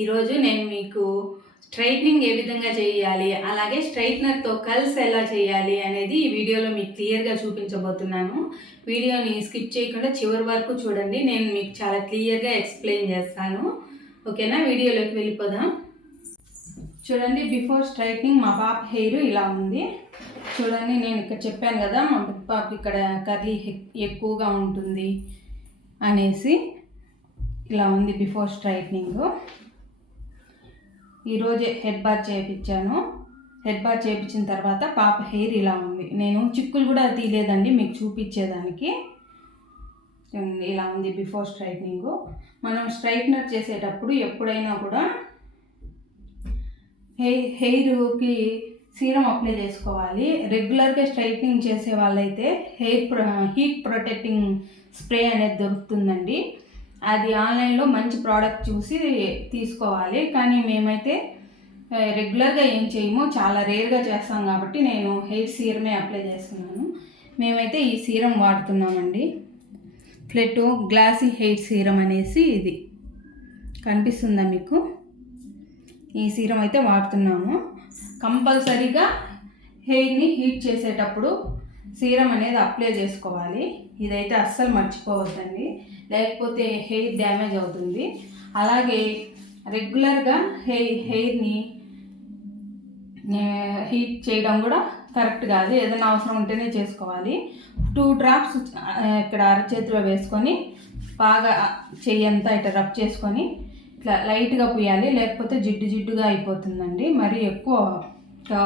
ఈరోజు నేను మీకు స్ట్రైట్నింగ్ ఏ విధంగా చేయాలి అలాగే స్ట్రైట్నర్తో కల్స్ ఎలా చేయాలి అనేది ఈ వీడియోలో మీకు క్లియర్గా చూపించబోతున్నాను. వీడియోని స్కిప్ చేయకుండా చివరి వరకు చూడండి నేను మీకు చాలా క్లియర్గా ఎక్స్ప్లెయిన్ చేస్తాను. ఓకేనా? వీడియోలోకి వెళ్ళిపోదాం. చూడండి బిఫోర్ స్ట్రైట్నింగ్ మా పాప హెయిర్ ఇలా ఉంది. చూడండి నేను ఇక్కడ చెప్పాను కదా మా పాప ఇక్కడ కర్లీ ఎక్కువగా ఉంటుంది అనేసి ఇలా ఉంది బిఫోర్ స్ట్రైట్నింగ్ ఈరోజే హెడ్ బాత్ చేయించాను. హెడ్ బాత్ చేయించిన తర్వాత పాప హెయిర్ ఇలా ఉంది. నేను చిక్కులు కూడా తీయలేదండి మీకు చూపించేదానికి. ఇలా ఉంది బిఫోర్ స్ట్రైట్నింగ్. మనం స్ట్రైట్నర్ చేసేటప్పుడు ఎప్పుడైనా కూడా హెయిర్ హెయిర్కి సీరం అప్లై చేసుకోవాలి. రెగ్యులర్గా స్ట్రైట్నింగ్ చేసే వాళ్ళైతే hair pro heat protecting spray అనేది దొరుకుతుందండి. అది ఆన్లైన్లో మంచి ప్రోడక్ట్ చూసి తీసుకోవాలి. కానీ మేమైతే రెగ్యులర్గా ఏం చేయము. చాలా రేర్గా చేస్తాం కాబట్టి నేను హెయిర్ సీరమే అప్లై చేస్తున్నాను. మేమైతే ఈ సీరం వాడుతున్నామండి. ఫ్లెటో గ్లాసీ హెయిర్ సీరం అనేసి ఇది. కనిపిస్తుందా మీకు? ఈ సీరం అయితే వాడుతున్నాము. కంపల్సరీగా హెయిర్ని హీట్ చేసేటప్పుడు సీరం అనేది అప్లై చేసుకోవాలి. ఇదైతే అస్సలు మర్చిపోవద్దండి. లేకపోతే హెయిర్ డ్యామేజ్ అవుతుంది. అలాగే రెగ్యులర్గా హెయిర్ హెయిర్ని హీట్ చేయడం కూడా కరెక్ట్ కాదు. ఏదైనా అవసరం ఉంటేనే చేసుకోవాలి. టూ డ్రాప్స్ ఇక్కడ అరచేతిలో వేసుకొని బాగా చెయ్యంతా ఇట్లా రబ్ చేసుకొని ఇట్లా లైట్గా పోయాలి. లేకపోతే జిడ్డు జిడ్డుగా అయిపోతుందండి. మరీ ఎక్కువ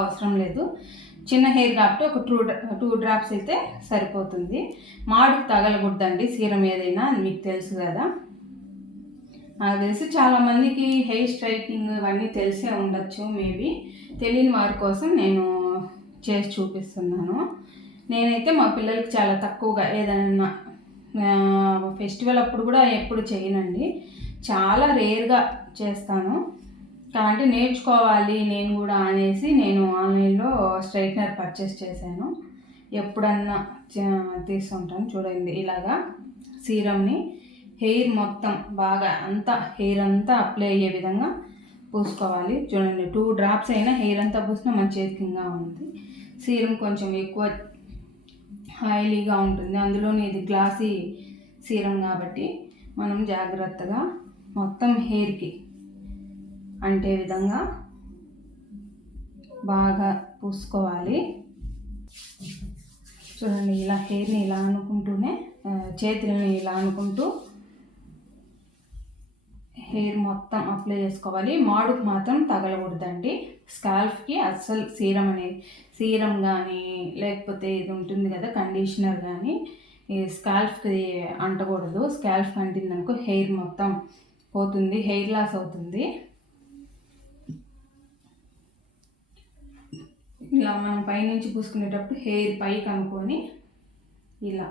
అవసరం లేదు. చిన్న హెయిర్ కాబట్టి ఒక టూ టూ డ్రాప్స్ అయితే సరిపోతుంది. మాడు తగలకూడదండి సీరం ఏదైనా అది మీకు తెలుసు కదా. నాకు తెలిసి చాలామందికి హెయిర్ స్ట్రైటింగ్ ఇవన్నీ తెలిసే ఉండొచ్చు మేబీ. తెలియని వారి కోసం నేను చేసి చూపిస్తున్నాను. నేనైతే మా పిల్లలకి చాలా తక్కువగా ఏదైనా ఫెస్టివల్ అప్పుడు కూడా ఎప్పుడు చేయనండి. చాలా రేర్గా చేస్తాను. అంటే నేర్చుకోవాలి నేను కూడా అనేసి నేను ఆన్లైన్లో స్ట్రైట్నర్ పర్చేస్ చేశాను. ఎప్పుడన్నా తీసుకుంటాను చూడండి ఇలాగా సీరమ్ని హెయిర్ మొత్తం బాగా అంతా హెయిర్ అంతా అప్లై అయ్యే విధంగా పూసుకోవాలి. చూడండి టూ డ్రాప్స్ అయినా హెయిర్ అంతా పూసినా మంచి ఎక్కింగ్గా ఉంది. సీరం కొంచెం ఎక్కువ ఆయిలీగా ఉంటుంది. అందులోని ఇది గ్లాసీ సీరం కాబట్టి మనం జాగ్రత్తగా మొత్తం హెయిర్కి అంటే విధంగా బాగా పూసుకోవాలి. చూడండి ఇలా హెయిర్ని ఇలా అనుకుంటూనే చేతులని ఇలా అనుకుంటూ హెయిర్ మొత్తం అప్లై చేసుకోవాలి. మాడుకు మాత్రం తగలకూడదండి. స్కాల్ఫ్కి అస్సలు సీరం అనేది సీరం కానీ లేకపోతే ఇది ఉంటుంది కదా కండిషనర్ కానీ ఈ స్కాల్ఫ్కి అంటకూడదు. స్కాల్ఫ్ అంటిందనుకో హెయిర్ మొత్తం పోతుంది హెయిర్ లాస్ అవుతుంది. ఇలా మనం పైనుంచి పూసుకునేటప్పుడు హెయిర్ పైకి అనుకొని ఇలా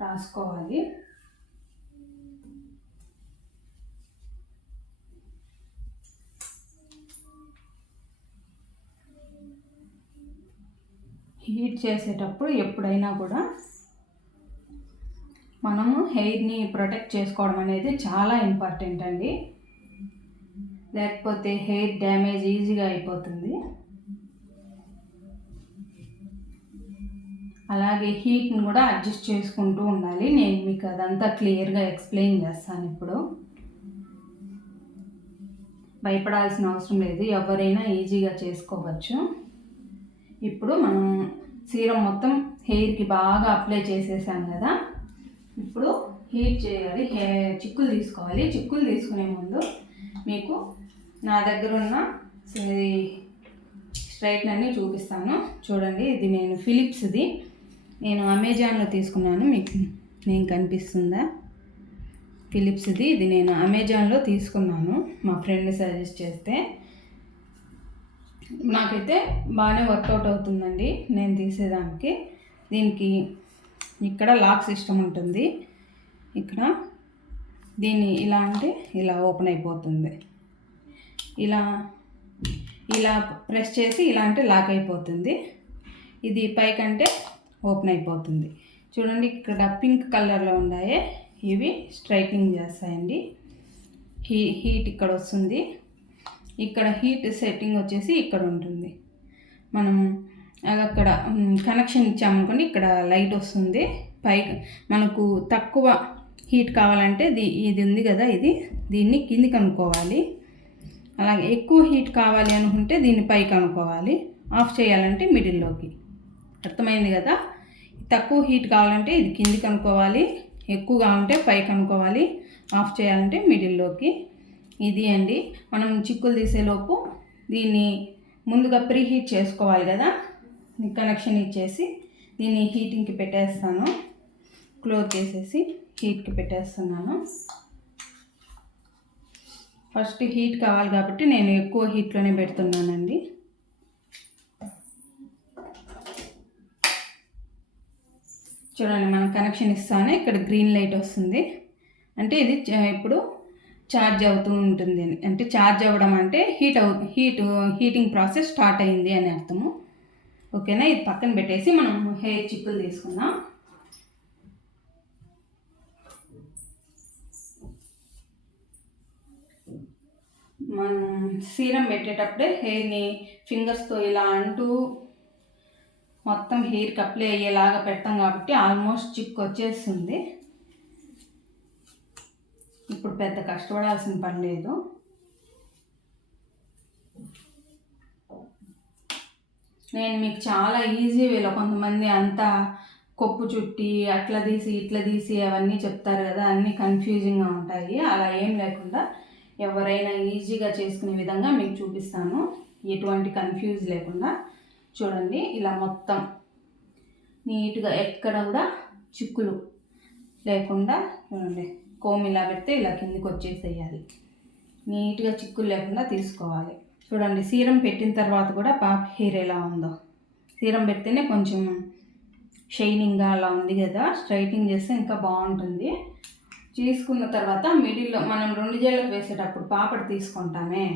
రాసుకోవాలి. హీట్ చేసేటప్పుడు ఎప్పుడైనా కూడా మనము హెయిర్ని ప్రొటెక్ట్ చేసుకోవడం అనేది చాలా ఇంపార్టెంట్ అండి. లేకపోతే హెయిర్ డ్యామేజ్ ఈజీగా అయిపోతుంది. అలాగే హీట్ని కూడా అడ్జస్ట్ చేసుకుంటూ ఉండాలి. నేను మీకు అదంతా క్లియర్గా ఎక్స్ప్లెయిన్ చేస్తాను ఇప్పుడు. భయపడాల్సిన అవసరం లేదు. ఎవరైనా ఈజీగా చేసుకోవచ్చు. ఇప్పుడు మనం సీరం మొత్తం హెయిర్కి బాగా అప్లై చేసేసాం కదా. ఇప్పుడు హీట్ చేయాలి. హే చిక్కులు తీసుకోవాలి. చిక్కులు తీసుకునే ముందు మీకు నా దగ్గర ఉన్న స్ట్రైట్నర్ని చూపిస్తాను. చూడండి ఇది నేను ఫిలిప్స్ది. నేను అమెజాన్లో తీసుకున్నాను మీకు నేను కనిపిస్తుందా? ఫిలిప్స్ది ఇది నేను అమెజాన్లో తీసుకున్నాను మా ఫ్రెండ్ సజెస్ట్ చేస్తే. నాకైతే బాగానే వర్కౌట్ అవుతుందండి నేను తీసేదానికి. దీనికి ఇక్కడ లాక్ సిస్టమ్ ఉంటుంది ఇక్కడ. దీన్ని ఇలా అంటే ఇలా ఓపెన్ అయిపోతుంది. ఇలా ఇలా ప్రెస్ చేసి ఇలా అంటే లాక్ అయిపోతుంది. ఇది పైకంటే ఓపెన్ అయిపోతుంది. చూడండి ఇక్కడ పింక్ కలర్లో ఉన్నాయి ఇవి స్ట్రైకింగ్ చేస్తాయండి. హీ హీట్ ఇక్కడ వస్తుంది. ఇక్కడ హీట్ సెట్టింగ్ వచ్చేసి ఇక్కడ ఉంటుంది. మనం అక్కడ కనెక్షన్ ఇచ్చామనుకోండి ఇక్కడ లైట్ వస్తుంది. పై మనకు తక్కువ హీట్ కావాలంటే ది ఇది ఉంది కదా ఇది దీన్ని కింది కనుక్కోవాలి అలాగే ఎక్కువ హీట్ కావాలి అనుకుంటే దీన్ని పైకి అనుకోవాలి. ఆఫ్ చేయాలంటే మిడిల్లోకి. అర్థమైంది కదా? తక్కువ హీట్ కావాలంటే ఇది కిందికి అనుకోవాలి ఎక్కువగా ఉంటే పైకి అనుకోవాలి ఆఫ్ చేయాలంటే మిడిల్లోకి ఇది అండి. మనం చిక్కులు తీసేలోపు దీన్ని ముందుగా ప్రీ హీట్ చేసుకోవాలి కదా కనెక్షన్ ఇచ్చేసి దీన్ని హీటింగ్కి పెట్టేస్తాను. క్లోజ్ చేసేసి హీట్కి పెట్టేస్తున్నాను. ఫస్ట్ హీట్ కావాలి కాబట్టి నేను ఎక్కువ హీట్లోనే పెడుతున్నానండి. చూడండి మనం కనెక్షన్ ఇస్తానే ఇక్కడ గ్రీన్ లైట్ వస్తుంది. అంటే ఇది ఇప్పుడు ఛార్జ్ అవుతూ ఉంటుంది. అంటే ఛార్జ్ అవ్వడం అంటే హీట్ అవు హీట్ హీటింగ్ ప్రాసెస్ స్టార్ట్ అయింది అని అర్థము. ఓకేనా? ఇది పక్కన పెట్టేసి మనం హెయిర్ చిక్కులు తీసుకుందాం. మనం సీరం పెట్టేటప్పుడే హెయిర్ని ఫింగర్స్తో ఇలా అంటూ మొత్తం హెయిర్కి అప్లై అయ్యేలాగా పెడతాం కాబట్టి ఆల్మోస్ట్ చిక్కు వచ్చేస్తుంది. ఇప్పుడు పెద్ద కష్టపడాల్సిన పని లేదు. నేను మీకు చాలా ఈజీ వేలో కొంతమంది అంతా కొప్పు చుట్టి అట్లా తీసి ఇట్లా తీసి అవన్నీ చెప్తారు కదా అన్నీ కన్ఫ్యూజింగ్గా ఉంటాయి. అలా ఏం లేకుండా ఎవరైనా ఈజీగా చేసుకునే విధంగా మీకు చూపిస్తాను. ఎటువంటి కన్ఫ్యూజ్ లేకుండా. చూడండి ఇలా మొత్తం నీట్గా ఎక్కడ కూడా చిక్కులు లేకుండా చూడండి కోమ్ ఇలా పెడితే ఇలా కిందికి వచ్చేసేయాలి. నీట్గా చిక్కులు లేకుండా తీసుకోవాలి. చూడండి సీరం పెట్టిన తర్వాత కూడా పాప హెయిర్ ఎలా ఉందో. సీరం పెడితేనే కొంచెం షైనింగ్గా అలా ఉంది కదా స్ట్రైటింగ్ చేస్తే ఇంకా బాగుంటుంది. తీసుకున్న తర్వాత మిడిల్లో మనం రెండు జేళ్ళకు వేసేటప్పుడు పాపడు తీసుకుంటామే.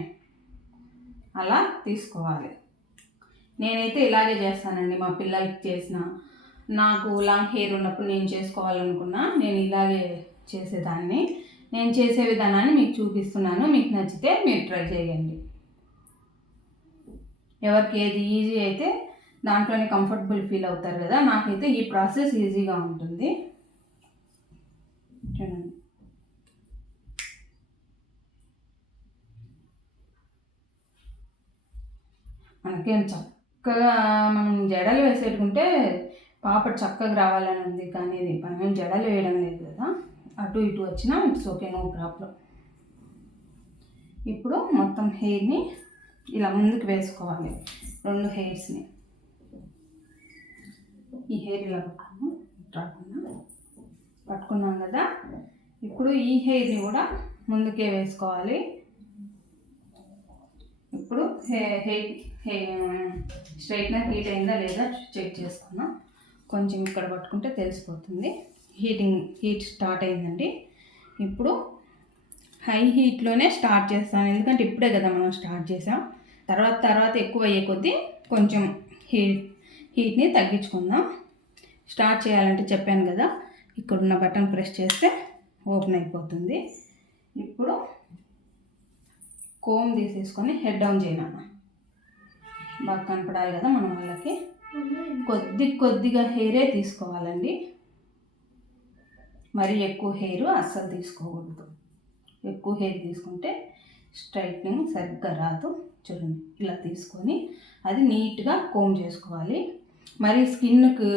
అలా తీసుకోవాలి. నేనైతే ఇలాగే చేస్తానండి మా పిల్లలకి చేసిన. నాకు లాంగ్ హెయిర్ ఉన్నప్పుడు నేను చేసుకోవాలనుకున్నా నేను ఇలాగే చేసేదాన్ని. నేను చేసే విధానాన్ని మీకు చూపిస్తున్నాను. మీకు నచ్చితే మీరు ట్రై చేయండి. ఎవరికి ఏది ఈజీ అయితే దాంట్లోనే కంఫర్టబుల్ ఫీల్ అవుతారు కదా నాకైతే ఈ ప్రాసెస్ ఈజీగా ఉంటుంది. చూడండి. మనకేం చక్కగా మనం జడలు వేసేటుకుంటే పాప చక్కగా రావాలని ఉంది కానీ ఇది మనం జడలు వేయడం లేదు కదా. అటు ఇటు వచ్చినా ఇట్స్ ఓకే నో ప్రాబ్లం. ఇప్పుడు మొత్తం హెయిర్ని ఇలా ముందుకు వేసుకోవాలి రెండు హెయిర్స్ని ఈ హెయిర్ ఇలా పట్టుకున్నాం రాకుండా పట్టుకున్నాం కదా. ఇప్పుడు ఈ హెయిర్ని కూడా ముందుకే వేసుకోవాలి. ఇప్పుడు హెయిర్ స్ట్రైట్నర్ హీట్ అయిందా లేదా చెక్ చేసుకున్నాం కొంచెం ఇక్కడ పట్టుకుంటే తెలిసిపోతుంది. హీటింగ్ హీట్ స్టార్ట్ అయిందండి. ఇప్పుడు హై హీట్లోనే స్టార్ట్ చేస్తాను. ఎందుకంటే ఇప్పుడే కదా మనం స్టార్ట్ చేసాం. తర్వాత తర్వాత ఎక్కువ అయ్యే కొద్దీ కొంచెం హీట్ హీట్ని తగ్గించుకుందాం. స్టార్ట్ చేయాలంటే చెప్పాను కదా ఇక్కడున్న బటన్ ప్రెస్ చేస్తే ఓపెన్ అయిపోతుంది. ఇప్పుడు కోమ్ తీసేసుకొని హెడ్ డౌన్ చేయనమ్మా. బాగా కనపడాలి కదా మన వాళ్ళకి? కొద్ది కొద్దిగా హెయిరే తీసుకోవాలండి. మరి ఎక్కువ హెయిర్ అస్సలు తీసుకోకూడదు. ఎక్కువ హెయిర్ తీసుకుంటే స్ట్రైట్నింగ్ సరిగ్గా రాదు. చూడండి ఇలా తీసుకొని అది నీట్గా కోమ్ చేసుకోవాలి. మరి స్కిన్కు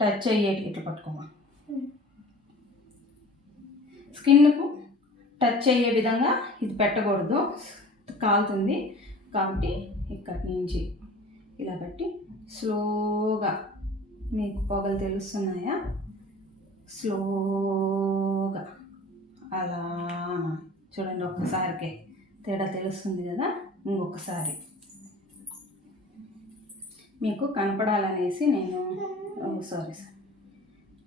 టచ్ అయ్యేటి ఇట్లా పట్టుకోమా. స్కిన్కు టచ్ అయ్యే విధంగా ఇది పెట్టకూడదు. కాలుతుంది. కాబట్టి ఇక్కడి నుంచి ఇలా పెట్టి స్లోగా మీకు పొగలు తెలుస్తున్నాయా? స్లోగా. అలా చూడండి ఒక్కసారికే. తేడా తెలుస్తుంది కదా? ఇంకొకసారి. మీకు కనపడాలనేసి నేను సారీ సార్.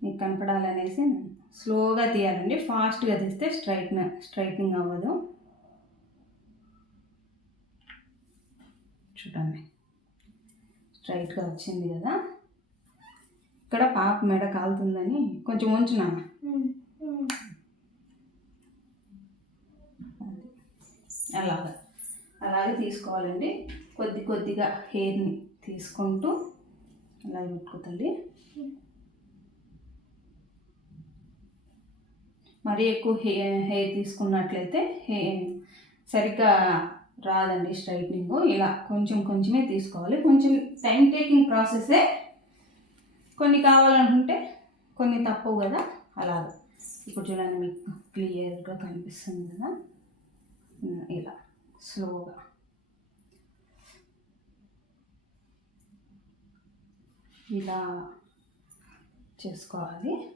మీకు కనపడాలనేసి స్లోగా తీయాలండి. ఫాస్ట్గా తీస్తే స్ట్రైట్న స్ట్రైట్నింగ్ అవ్వదు. చూడండి. స్ట్రైట్గా వచ్చింది కదా. ఇక్కడ పాప మెడ కాలుతుందని కొంచెం ఉంచునా? అది అలాగా. అలాగే తీసుకోవాలండి. కొద్ది కొద్దిగా హెయిర్ని తీసుకుంటూ అలాగే పెట్టుకోతండి మరీ ఎక్కువ హెయిర్ హెయిర్ తీసుకున్నట్లయితే హెయిర్ సరిగ్గా రాదండి స్ట్రైట్నింగ్. ఇలా కొంచెం కొంచెమే తీసుకోవాలి. కొంచెం టైం టేకింగ్ ప్రాసెసే కొన్ని కావాలనుకుంటే కొన్ని తప్పవు కదా. అలాగా ఇప్పుడు చూడండి మీకు క్లియర్గా కనిపిస్తుంది కదా. ఇలా స్లోగా. ఇలా చేసుకోవాలి.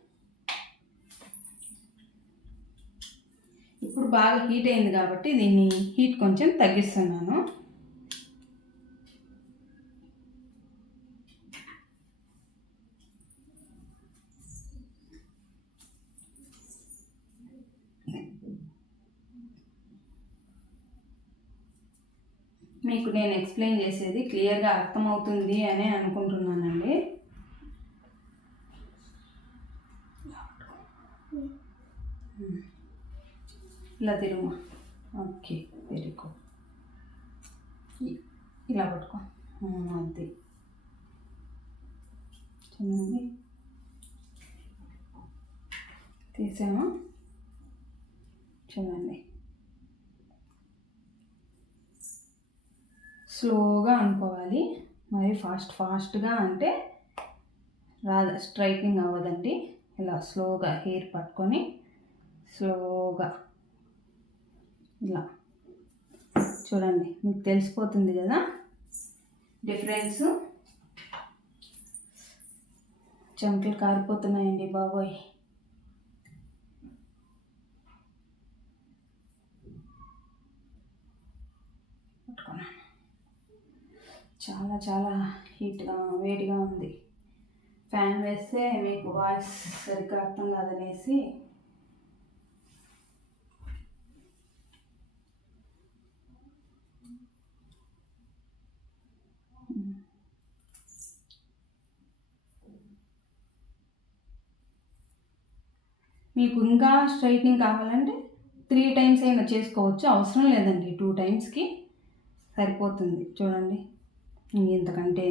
ఇప్పుడు బాగా హీట్ అయింది కాబట్టి దీన్ని హీట్ కొంచెం తగ్గిస్తున్నాను. మీకు నేను ఎక్స్ప్లెయిన్ చేసేది క్లియర్గా అర్థమవుతుంది అని అనుకుంటున్నానండి. ఇలా తిరుగు ఓకే వెరీ గుడ్. ఇలా పట్టుకో. అది. చూడండి. తీసామా? చూడండి. స్లోగా అనుకోవాలి. మరి ఫాస్ట్ ఫాస్ట్గా అంటే రాదు స్ట్రైట్నింగ్ అవ్వదండి. ఇలా స్లోగా హెయిర్ పట్టుకొని స్లోగా. ఇలా. చూడండి మీకు తెలిసిపోతుంది కదా? డిఫరెన్స్? చెంకలు కారిపోతున్నాయండి బాబోయ్. చాలా చాలా హీట్గా వేడిగా ఉంది. ఫ్యాన్ వేస్తే మీకు వాయిస్ సరిగ్గా అర్థం కాదనేసి మీకు ఇంకా స్ట్రైట్నింగ్ కావాలంటే త్రీ టైమ్స్ అయినా చేసుకోవచ్చు. అవసరం లేదండి. టూ టైమ్స్కి సరిపోతుంది. చూడండి. ఇంతకంటే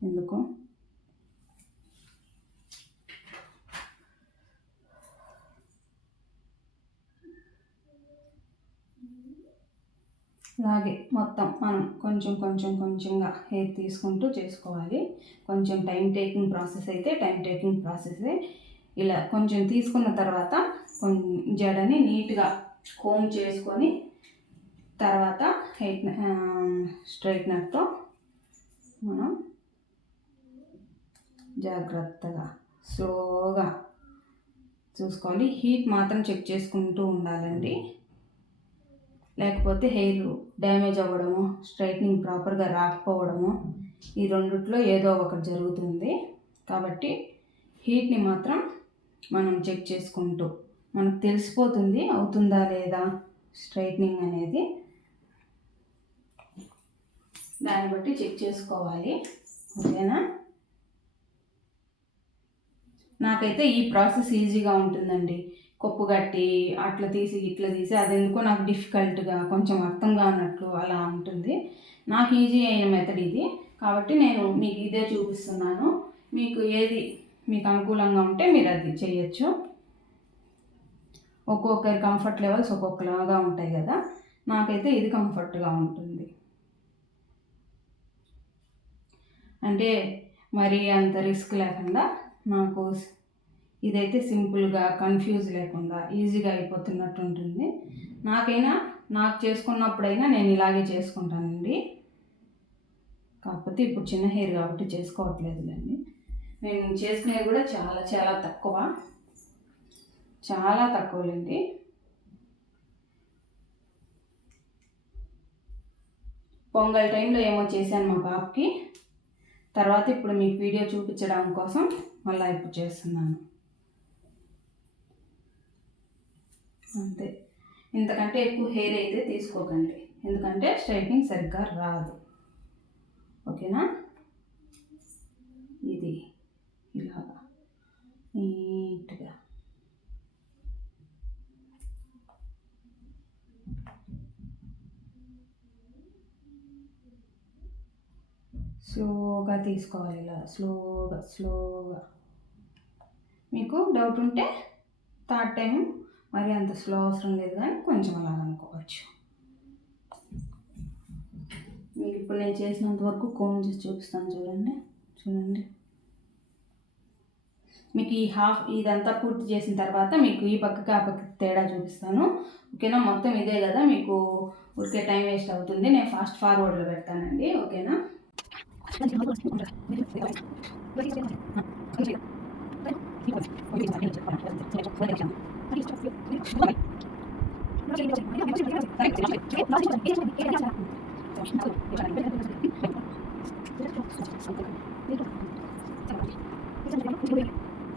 ఎందుకు? అలాగే మొత్తం మనం కొంచెం కొంచెం కొంచెంగా హెయిర్ తీసుకుంటూ చేసుకోవాలి. కొంచెం టైం టేకింగ్ ప్రాసెస్ అయితే టైం టేకింగ్ ప్రాసెసే ఇలా కొంచెం తీసుకున్న తర్వాత కొంచెం జడని నీట్గా కోమ్ చేసుకొని తర్వాత హెయిట్ స్ట్రైట్నర్తో మనం జాగ్రత్తగా స్లోగా చూసుకోవాలి. హీట్ మాత్రం చెక్ చేసుకుంటూ ఉండాలండి. లేకపోతే హెయిర్ డ్యామేజ్ అవ్వడము స్ట్రైట్నింగ్ ప్రాపర్గా రాకపోవడము ఈ రెండిట్లో ఏదో ఒకటి జరుగుతుంది. కాబట్టి హీట్ని మాత్రం మనం చెక్ చేసుకుంటూ. మనకు తెలిసిపోతుంది అవుతుందా లేదా స్ట్రైట్నింగ్ అనేది. దాన్ని బట్టి చెక్ చేసుకోవాలి. ఓకేనా? నాకైతే ఈ ప్రాసెస్ ఈజీగా ఉంటుందండి. కొప్పు కట్టి అట్లా తీసి ఇట్లా తీసి అది ఎందుకో నాకు డిఫికల్ట్గా కొంచెం అర్థం కానట్లు అలా ఉంటుంది. నాకు ఈజీ అయిన మెథడ్ ఇది. కాబట్టి నేను మీకు ఇదే చూపిస్తున్నాను. మీకు ఏది మీకు అనుకూలంగా ఉంటే మీరు అది చేయొచ్చు. ఒక్కొక్కరి కంఫర్ట్ లెవెల్స్ ఒక్కొక్కలాగా ఉంటాయి కదా. నాకైతే ఇది కంఫర్ట్గా ఉంటుంది. అంటే మరి అంత రిస్క్ లేకుండా నాకు ఇదైతే సింపుల్గా కన్ఫ్యూజ్ లేకుండా ఈజీగా అయిపోతున్నట్టు ఉంటుంది. నాకైనా నాకు చేసుకున్నప్పుడైనా నేను ఇలాగే చేసుకుంటానండి. కాకపోతే ఇప్పుడు చిన్న హెయిర్ కాబట్టి చేసుకోవట్లేదులేండి నేను చేసుకునేవి కూడా చాలా చాలా తక్కువ. చాలా తక్కువలేండి. పొంగల్ టైంలో ఏమో చేశాను మా బాబుకి. తర్వాత ఇప్పుడు మీకు వీడియో చూపించడం కోసం మళ్ళీ ఇప్పుడు చేస్తున్నాను. అంతే. ఇంతకంటే ఎక్కువ హెయిర్ అయితే తీసుకోకండి. ఎందుకంటే స్ట్రైటింగ్ సరిగ్గా రాదు. ఓకేనా? ఇది. ఇలాగా నీట్గా. స్లోగా తీసుకోవాలి ఇలా స్లోగా స్లోగా. మీకు డౌట్ ఉంటే థర్డ్ టైం మరి అంత స్లో అవసరం లేదు కానీ కొంచెం అలా అనుకోవచ్చు. మీకు ఇప్పుడు నేను చేసినంత వరకు కోమ్ చేసి చూపిస్తాను చూడండి చూడండి. మీకు ఈ హాఫ్ ఇదంతా పూర్తి చేసిన తర్వాత మీకు ఈ పక్కకి ఆ పక్కకి తేడా చూపిస్తాను. ఓకేనా? మొత్తం ఇదే కదా? మీకు ఉరికే టైం వేస్ట్ అవుతుంది. నేను ఫాస్ట్ ఫార్వర్డ్లో పెడతానండి. ఓకేనా?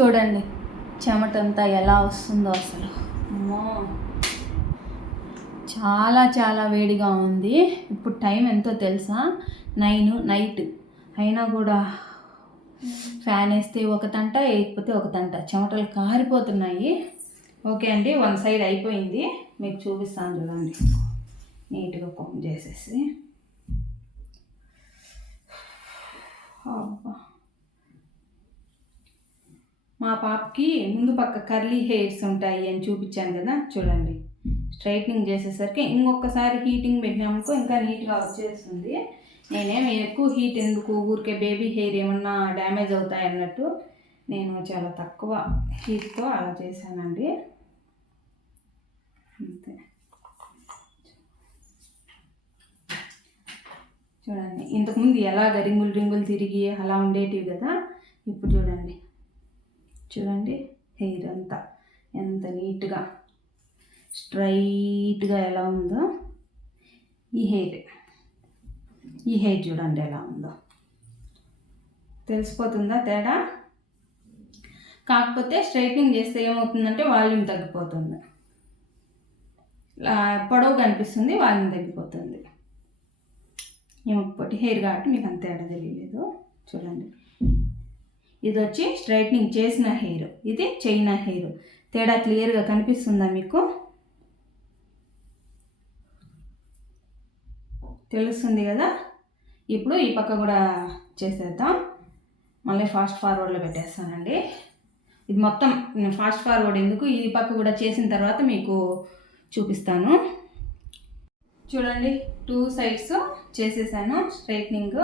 చూడండి చెమటంతా ఎలా వస్తుందో అసలు. అమ్మో. చాలా చాలా వేడిగా ఉంది. ఇప్పుడు టైం ఎంతో తెలుసా? Nine night. అయినా కూడా ఫ్యాన్ వేస్తే ఒక తంట వేయకపోతే ఒక తంట. చెమటలు కారిపోతున్నాయి. ఓకే అండి వన్ సైడ్ అయిపోయింది. మీకు చూపిస్తాను చూడండి. నీట్గా కోమ్ చేసేసి. అబ్బా. మా పాపకి ముందు పక్క కర్లీ హెయిర్స్ ఉంటాయి అని చూపించాను కదా చూడండి. స్ట్రైట్నింగ్ చేసేసరికి ఇంకొకసారి హీటింగ్ పెట్టినామనుకో ఇంకా నీట్గా వచ్చేస్తుంది. నేనేం ఎక్కువ హీట్ ఎందుకు? ఊరికే బేబీ హెయిర్ ఏమన్నా డ్యామేజ్ అవుతాయి అన్నట్టు నేను చాలా తక్కువ హీట్తో అలా చేశానండి. అంతే. చూడండి ఇంతకుముందు ఎలాగ రింగులు రింగులు తిరిగి అలా ఉండేటివి కదా ఇప్పుడు చూడండి. చూడండి హెయిర్ అంతా ఎంత నీట్గా స్ట్రైట్గా ఎలా ఉందో ఈ హెయిర్ ఈ హెయిర్ చూడండి ఎలా ఉందో. తెలిసిపోతుందా తేడా? కాకపోతే స్ట్రైట్నింగ్ చేస్తే ఏమవుతుందంటే వాల్యూమ్ తగ్గిపోతుంది. పొడవు కనిపిస్తుంది వాల్యూమ్ తగ్గిపోతుంది. పొట్టి హెయిర్ కాబట్టి మీకు అంత తేడా తెలియలేదు. చూడండి. ఇది వచ్చి స్ట్రైట్నింగ్ చేసిన హెయిర్. ఇది చైనా హెయిర్. తేడా క్లియర్గా కనిపిస్తుందా మీకు? తెలుస్తుంది కదా? ఇప్పుడు ఈ పక్క కూడా చేసేద్దాం. మళ్ళీ ఫాస్ట్ ఫార్వర్డ్లో పెట్టేస్తానండి. ఇది మొత్తం ఫాస్ట్ ఫార్వర్డ్ ఎందుకు? ఈ పక్క కూడా చేసిన తర్వాత మీకు చూపిస్తాను. చూడండి టూ సైడ్స్ చేసేసాను స్ట్రైట్నింగ్.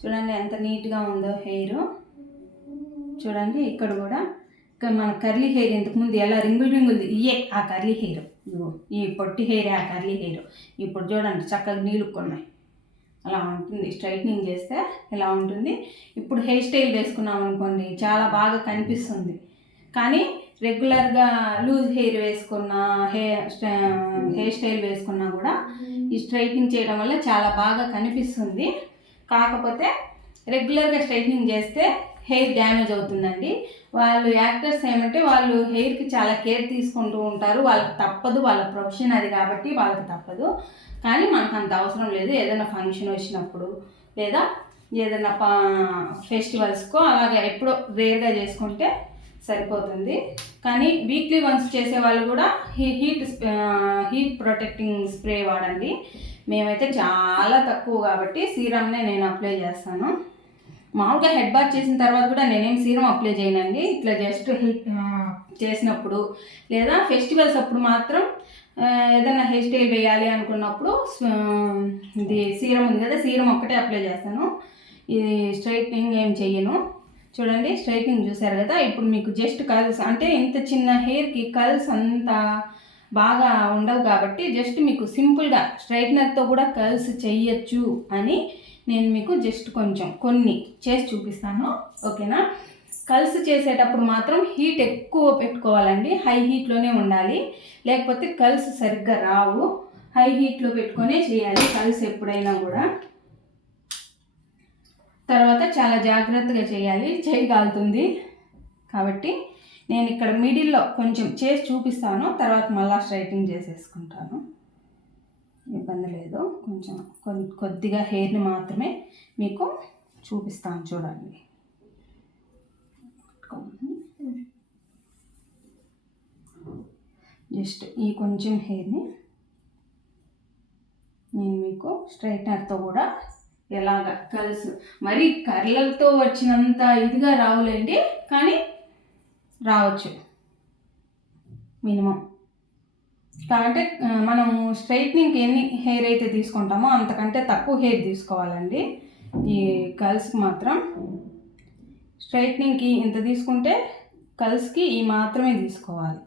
చూడండి ఎంత నీట్గా ఉందో హెయిర్. చూడండి ఇక్కడ కూడా మన కర్లీ హెయిర్ ఇంతకుముందు ఎలా రింగులు రింగులు ఇయే ఆ కర్లీ హెయిర్. ఇదిగో ఈ పొట్టి హెయిర్ ఆ కర్లీ హెయిర్. ఇప్పుడు చూడండి చక్కగా నీళ్ళుకున్నాయి అలా ఉంటుంది స్ట్రైట్నింగ్ చేస్తే ఇలా ఉంటుంది. ఇప్పుడు హెయిర్ స్టైల్ వేసుకున్నాం అనుకోండి చాలా బాగా కనిపిస్తుంది. కానీ రెగ్యులర్గా లూజ్ హెయిర్ వేసుకున్న హెయిర్ హెయిర్ స్టైల్ వేసుకున్నా కూడా ఈ స్ట్రైట్నింగ్ చేయడం వల్ల చాలా బాగా కనిపిస్తుంది. కాకపోతే రెగ్యులర్గా స్ట్రైట్నింగ్ చేస్తే హెయిర్ డ్యామేజ్ అవుతుందండి. వాళ్ళు యాక్టర్స్ ఏమంటే వాళ్ళు హెయిర్కి చాలా కేర్ తీసుకుంటూ ఉంటారు. వాళ్ళకి తప్పదు. వాళ్ళ ప్రొఫెషన్ అది కాబట్టి వాళ్ళకి తప్పదు. కానీ మనకు అంత అవసరం లేదు. ఏదైనా ఫంక్షన్ వచ్చినప్పుడు లేదా ఏదైనా పా ఫెస్టివల్స్కో అలాగే ఎప్పుడో రేర్గా చేసుకుంటే సరిపోతుంది. కానీ వీక్లీ వన్స్ చేసే వాళ్ళు కూడా he heat heat protecting spray వాడండి. మేమైతే చాలా తక్కువ కాబట్టి సీరమ్నే నేను అప్లై చేస్తాను. మామూలుగా హెడ్ బాత్ చేసిన తర్వాత కూడా నేనేం సీరం అప్లై చేయనండి. ఇట్లా జస్ట్ చేసినప్పుడు లేదా ఫెస్టివల్స్ అప్పుడు మాత్రం ఏదైనా హెయిర్ స్టైల్ వేయాలి అనుకున్నప్పుడు ఇది సీరం ఉంది కదా సీరం ఒక్కటే అప్లై చేస్తాను. ఇది స్ట్రైట్నింగ్ ఏం చెయ్యను. చూడండి స్ట్రైట్నింగ్ చూసారు కదా ఇప్పుడు మీకు జస్ట్ కల్స్ అంటే ఇంత చిన్న హెయిర్కి కల్స్ అంత బాగా ఉండవు కాబట్టి జస్ట్ మీకు సింపుల్గా స్ట్రైట్నర్తో కూడా కల్స్ చెయ్యొచ్చు అని నేను మీకు జస్ట్ కొంచెం కొన్ని చేసి చూపిస్తాను ఓకేనా? కల్స్ చేసేటప్పుడు మాత్రం హీట్ ఎక్కువ పెట్టుకోవాలండి. హై హీట్లోనే ఉండాలి. లేకపోతే కల్స్ సరిగ్గా రావు. హై హీట్లో పెట్టుకొనే చేయాలి కలిసి ఎప్పుడైనా కూడా. తర్వాత చాలా జాగ్రత్తగా చేయాలి. చేయగలుగుతుంది కాబట్టి నేను ఇక్కడ మిడిల్లో కొంచెం చేసి చూపిస్తాను. తర్వాత మళ్ళీ స్ట్రైటింగ్ చేసేసుకుంటాను. ఇబ్బంది లేదు. కొంచెం కొద్దిగా హెయిర్ని మాత్రమే మీకు చూపిస్తాను చూడండి. జస్ట్ ఈ కొంచెం హెయిర్ని నేను మీకు స్ట్రైట్నర్తో కూడా ఎలాగ కలుసు మరి కర్రలతో వచ్చినంత ఇదిగా రావులేండి కానీ రావచ్చు. మినిమం. అంటే మనం మనము స్ట్రైట్నింగ్కి ఎన్ని హెయిర్ అయితే తీసుకుంటామో అంతకంటే తక్కువ హెయిర్ తీసుకోవాలండి. ఈ కల్స్కి మాత్రం స్ట్రైట్నింగ్కి ఇంత తీసుకుంటే కల్స్కి ఈ మాత్రమే తీసుకోవాలి.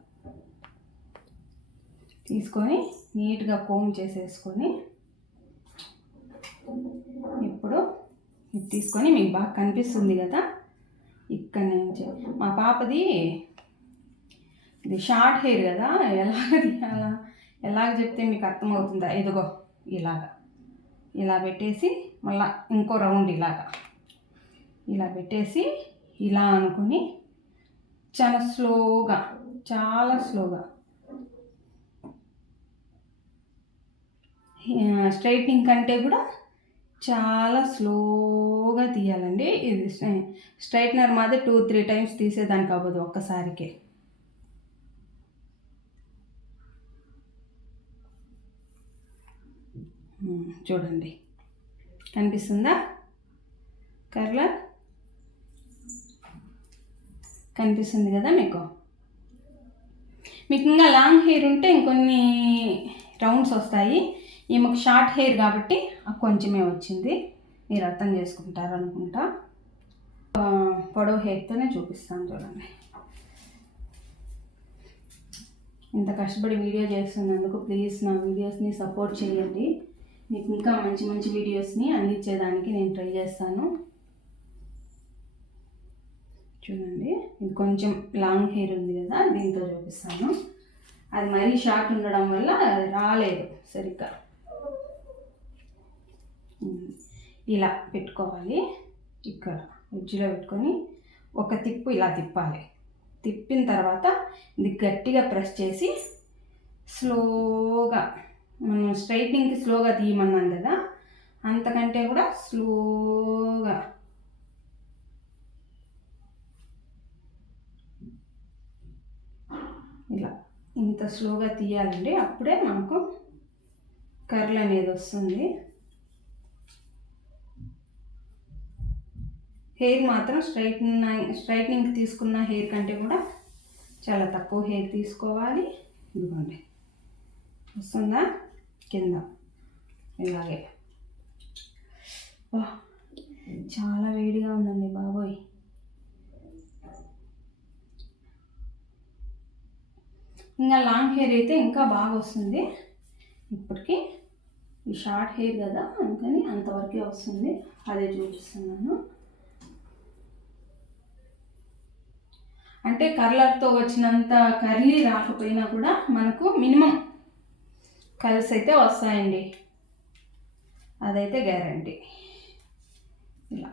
తీసుకొని నీట్గా కోమ్ చేసేసుకొని ఇప్పుడు ఇది తీసుకొని మీకు బాగా కనిపిస్తుంది కదా. ఇక్కడ నుంచి మా పాపది ఇది షార్ట్ హెయిర్ కదా ఎలాగ తీయాలా? ఎలాగ చెప్తే మీకు అర్థమవుతుందా? ఇదిగో ఇలాగా. ఇలా పెట్టేసి మళ్ళా ఇంకో రౌండ్ ఇలాగా. ఇలా పెట్టేసి ఇలా అనుకుని చాలా స్లోగా చాలా స్లోగా. స్ట్రైట్నింగ్ కంటే కూడా చాలా స్లోగా తీయాలండి. ఇది స్ట్రైట్నర్ మాది టూ త్రీ టైమ్స్ తీసేదానికి అవ్వదు ఒక్కసారికే. చూడండి. కనిపిస్తుందా? కర్లర్ కనిపిస్తుంది కదా మీకు? మీకు ఇంకా లాంగ్ హెయిర్ ఉంటే ఇంకొన్ని రౌండ్స్ వస్తాయి. ఈమెకు షార్ట్ హెయిర్ కాబట్టి కొంచెమే వచ్చింది. మీరు అర్థం చేసుకుంటారు అనుకుంటా. పొడవు హెయిర్తోనే చూపిస్తాను చూడండి. ఇంత కష్టపడి వీడియో చేస్తున్నందుకు ప్లీజ్ నా వీడియోస్ని సపోర్ట్ చేయండి. మీకు ఇంకా మంచి మంచి వీడియోస్ని అందించేదానికి నేను ట్రై చేస్తాను. చూడండి ఇది కొంచెం లాంగ్ హెయిర్ ఉంది కదా దీంతో చూపిస్తాను. అది మరీ షార్ట్ ఉండడం వల్ల రాలేదు సరిగ్గా. ఇలా పెట్టుకోవాలి. ఇక్కడ ఎడ్జ్లో పెట్టుకొని ఒక తిప్పు ఇలా తిప్పాలి. తిప్పిన తర్వాత ఇది గట్టిగా ప్రెస్ చేసి స్లోగా మనం స్ట్రైట్నింగ్కి స్లోగా తీయమన్నాం కదా అంతకంటే కూడా స్లోగా. ఇలా ఇంత స్లోగా తీయాలండి అప్పుడే మనకు కర్ల్ అనేది వస్తుంది. హెయిర్ మాత్రం స్ట్రైట్న స్ట్రైట్నింగ్ తీసుకున్న హెయిర్ కంటే కూడా చాలా తక్కువ హెయిర్ తీసుకోవాలి. ఇదిగోండి. వస్తుందా? కింద. ఇలాగే. చాలా వేడిగా ఉందండి బాబోయ్. ఇంకా లాంగ్ హెయిర్ అయితే ఇంకా బాగా వస్తుంది. ఇప్పటికి ఈ షార్ట్ హెయిర్ కదా అందుకని అంతవరకే వస్తుంది. అదే చూపిస్తున్నాను. అంటే కర్లర్తో వచ్చినంత కర్లీ రాకపోయినా కూడా మనకు మినిమం కలిసి అయితే వస్తాయండి. అదైతే గ్యారంటీ. ఇలా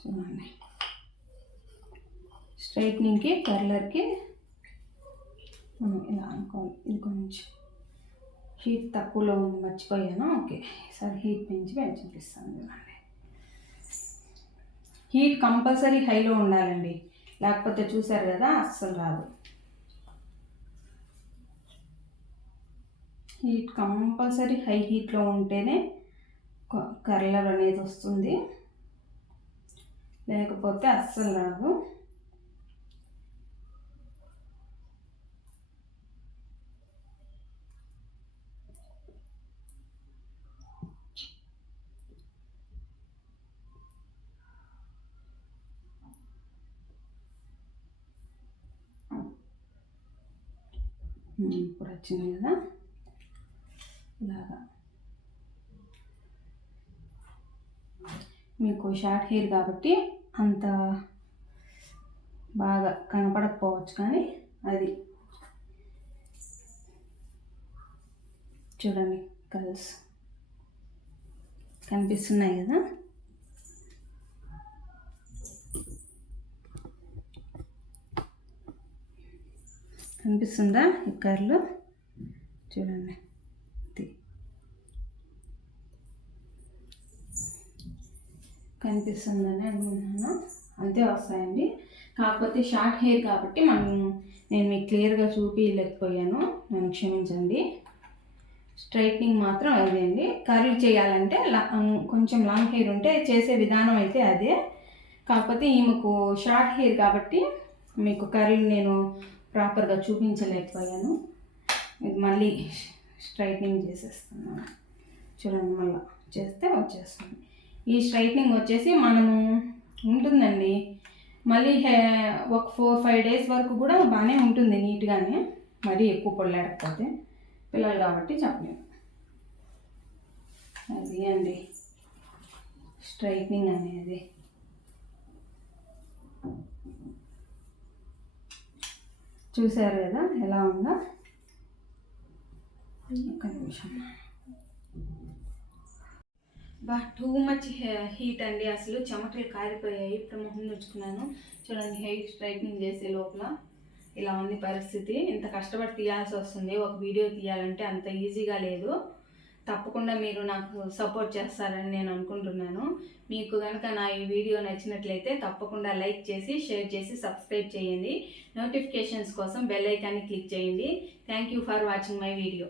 చూడండి స్ట్రైట్నింగ్కి కర్లర్కి మనం ఇలా అనుకోవాలి. ఇది కొంచెం హీట్ తక్కువలో ఉంది మర్చిపోయాను. ఓకే సరే హీట్ పెంచి పెంచి చూపిస్తాను చూడండి. హీట్ కంపల్సరీ హైలో ఉండాలండి. లేకపోతే చూసారు కదా అస్సలు రాదు. హీట్ కంపల్సరీ హై హీట్లో ఉంటేనే కర్లర్ అనేది వస్తుంది. లేకపోతే అస్సలు రాదు. ఇప్పుడు వచ్చింది కదా. ఇలాగా. మీకు షార్ట్ హెయిర్ కాబట్టి అంత బాగా కనపడకపోవచ్చు కానీ అది. చూడండి కలర్స్. కనిపిస్తున్నాయి కదా. కనిపిస్తుందా ఈ కర్లు? చూడండి. ఇది. కనిపిస్తుందని అనుకుంటున్నాను అంతే వస్తాయండి. కాకపోతే షార్ట్ హెయిర్ కాబట్టి మనం నేను మీకు క్లియర్గా చూపించలేకపోయాను నన్ను క్షమించండి. స్ట్రైట్నింగ్ మాత్రం అదే అండి. కర్ల్ చేయాలంటే కొంచెం లాంగ్ హెయిర్ ఉంటే చేసే విధానం అయితే అదే. కాకపోతే ఈమెకు షార్ట్ హెయిర్ కాబట్టి మీకు కర్ల్ నేను ప్రాపర్గా చూపించలేకపోయాను. ఇది మళ్ళీ స్ట్రైట్నింగ్ చేసేస్తున్నాను. చూడండి మళ్ళీ చేస్తే వచ్చేస్తుంది. ఈ స్ట్రైట్నింగ్ వచ్చేసి మనము ఉంటుందండి. మళ్ళీ హే ఒక ఫోర్ ఫైవ్ డేస్ వరకు కూడా బాగానే ఉంటుంది నీట్గానే. మరీ ఎక్కువ పొల్లాడకపోతే పిల్లలు కాబట్టి చెప్పలేము. అది అండి. స్ట్రైట్నింగ్ అనేది. చూసారు కదా ఎలా ఉందో? ఒక నిమిషం. బా టూ మచ్ హీట్ అండి అసలు. చెమటలు కారిపోయాయి. ఇప్పుడు మొహం తెచ్చుకున్నాను చూడండి హెయిర్ స్ట్రైట్నింగ్ చేసే లోపల ఇలా ఉంది పరిస్థితి. ఇంత కష్టపడి తీయాల్సి వస్తుంది. ఒక వీడియో తీయాలంటే అంత ఈజీగా లేదు. తప్పకుండా మీరు నాకు సపోర్ట్ చేస్తారని నేను అనుకుంటున్నాను. మీకు కనుక నా ఈ వీడియో నచ్చినట్లయితే తప్పకుండా లైక్ చేసి షేర్ చేసి సబ్స్క్రైబ్ చేయండి. నోటిఫికేషన్స్ కోసం బెల్ ఐకాన్ని క్లిక్ చేయండి. Thank you for watching my video